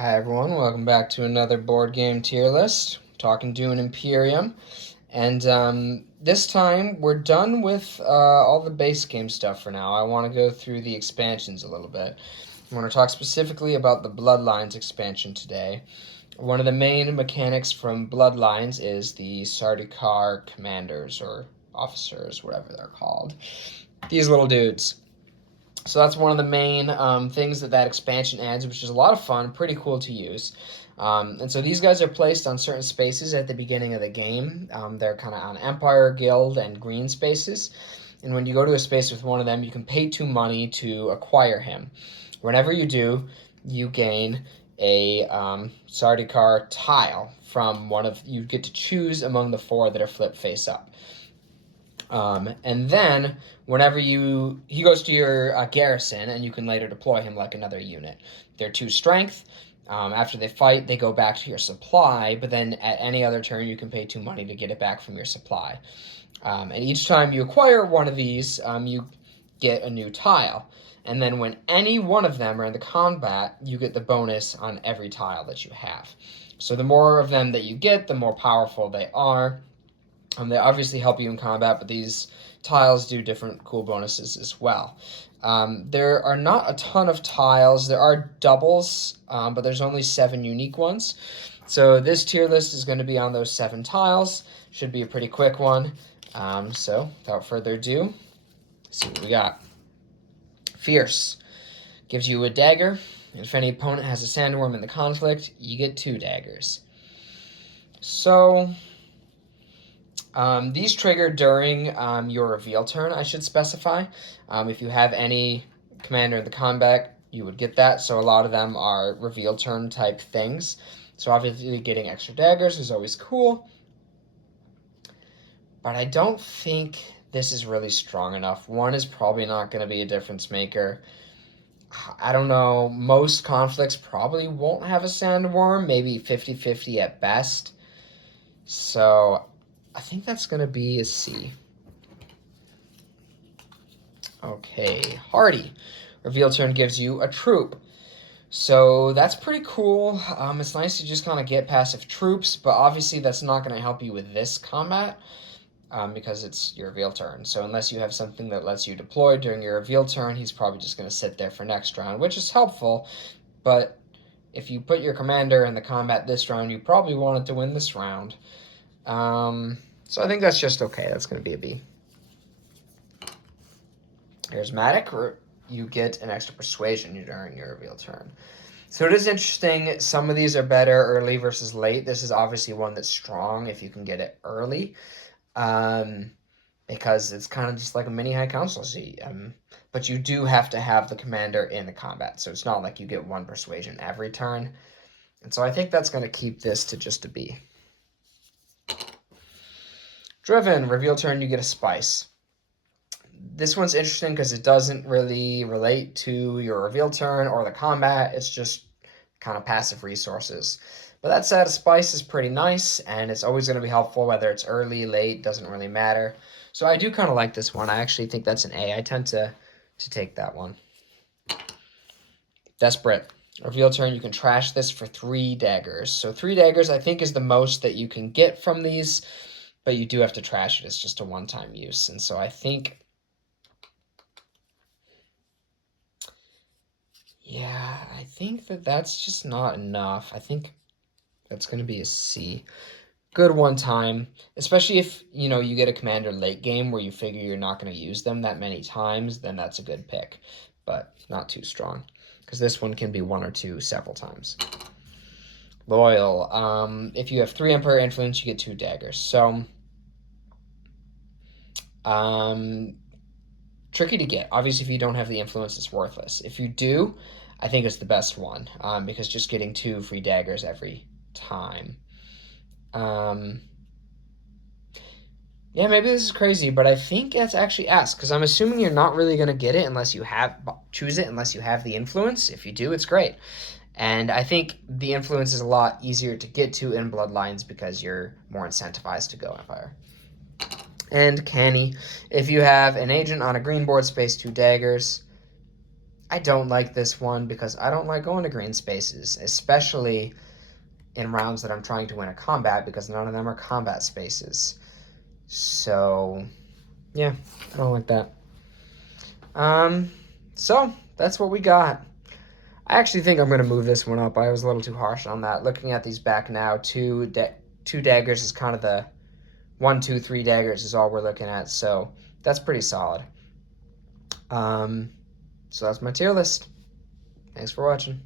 Hi everyone, welcome back to another board game tier list. Talking Dune Imperium. And this time we're done with all the base game stuff for now. I want to go through the expansions a little bit. I want to talk specifically about the Bloodlines expansion today. One of the main mechanics from Bloodlines is the Sardaukar commanders or officers, whatever they're called. These little dudes. So that's one of the main things that expansion adds, which is a lot of fun, pretty cool to use. And so these guys are placed on certain spaces at the beginning of the game. They're kind of on Empire, Guild, and Green spaces. And when you go to a space with one of them, you can pay 2 money to acquire him. Whenever you do, you gain a Sardaukar tile from one of, you get to choose among the 4 that are flipped face up. And then whenever he goes to your garrison, and you can later deploy him like another unit. They're 2 strength. After they fight, they go back to your supply, but then at any other turn, you can pay 2 money to get it back from your supply. And each time you acquire one of these, you get a new tile. And then when any one of them are in the combat, you get the bonus on every tile that you have. So the more of them that you get, the more powerful they are. They obviously help you in combat, but these tiles do different cool bonuses as well. There are not a ton of tiles. There are doubles, but there's only 7 unique ones. So this tier list is going to be on those 7 tiles. Should be a pretty quick one. So without further ado, let's see what we got. Fierce gives you a dagger. And if any opponent has a sandworm in the conflict, you get 2 daggers. So these trigger during your reveal turn, I should specify. If you have any commander in the combat, you would get that. So a lot of them are reveal turn type things. So obviously getting extra daggers is always cool. But I don't think this is really strong enough. 1 is probably not going to be a difference maker. I don't know. Most conflicts probably won't have a sandworm. Maybe 50-50 at best. So I think that's going to be a C. Okay, Hardy. Reveal turn gives you a troop. So that's pretty cool. It's nice to just kind of get passive troops, but obviously that's not going to help you with this combat because it's your reveal turn. So unless you have something that lets you deploy during your reveal turn, he's probably just going to sit there for next round, which is helpful. But if you put your commander in the combat this round, you probably want it to win this round. So I think that's just okay. That's going to be a B. Here's Matic. You get an extra persuasion during your reveal turn. So it is interesting. Some of these are better early versus late. This is obviously one that's strong if you can get it early. Because it's kind of just like a mini high council seat. But you do have to have the commander in the combat. So it's not like you get 1 persuasion every turn. And so I think that's going to keep this to just a B. Driven, reveal turn, you get a spice. This one's interesting because it doesn't really relate to your reveal turn or the combat. It's just kind of passive resources. But that said, a spice is pretty nice, and it's always going to be helpful, whether it's early, late, doesn't really matter. So I do kind of like this one. I actually think that's an A. I tend to take that one. Desperate. Reveal turn, you can trash this for 3 daggers. So 3 daggers, I think, is the most that you can get from these, but you do have to trash it. It's just a one-time use. And so I think, yeah, I think that's just not enough. I think that's going to be a C. Good one time, especially if, you get a commander late game where you figure you're not going to use them that many times, then that's a good pick, but not too strong because this one can be 1 or 2 several times. Loyal. If you have 3 Empire influence, you get 2 daggers. So, tricky to get. Obviously, if you don't have the influence, it's worthless. If you do, I think it's the best one because just getting 2 free daggers every time. Yeah, maybe this is crazy, but I think that's actually S, because I'm assuming you're not really going to get it unless you choose it unless you have the influence. If you do, it's great. And I think the influence is a lot easier to get to in Bloodlines because you're more incentivized to go Empire. And Canny, if you have an agent on a green board, space 2 daggers. I don't like this one because I don't like going to green spaces, especially in rounds that I'm trying to win a combat because none of them are combat spaces. So, yeah, I don't like that. So that's what we got. I actually think I'm going to move this one up. I was a little too harsh on that. Looking at these back now, two daggers is kind of the 1, 2, 3 daggers is all we're looking at. So that's pretty solid. So that's my tier list. Thanks for watching.